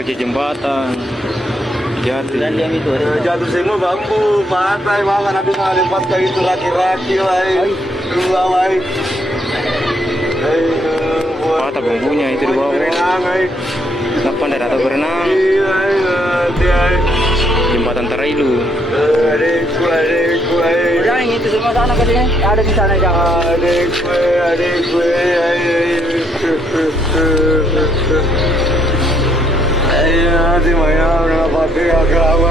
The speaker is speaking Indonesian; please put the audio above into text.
kerja jembatan. Jatuh. Jatuh semua bambu, pantai, makan habis ngalipat kayak itu raki-raki lah. Dua baik. Patah bambunya itu di bawah. Kenapa tidak ada berenang? Jembatan Terailu. Adikku. Udah yang itu semua sana kan ya? Ada di sana jangan. Adikku. Ayo, di mana udah pakai agama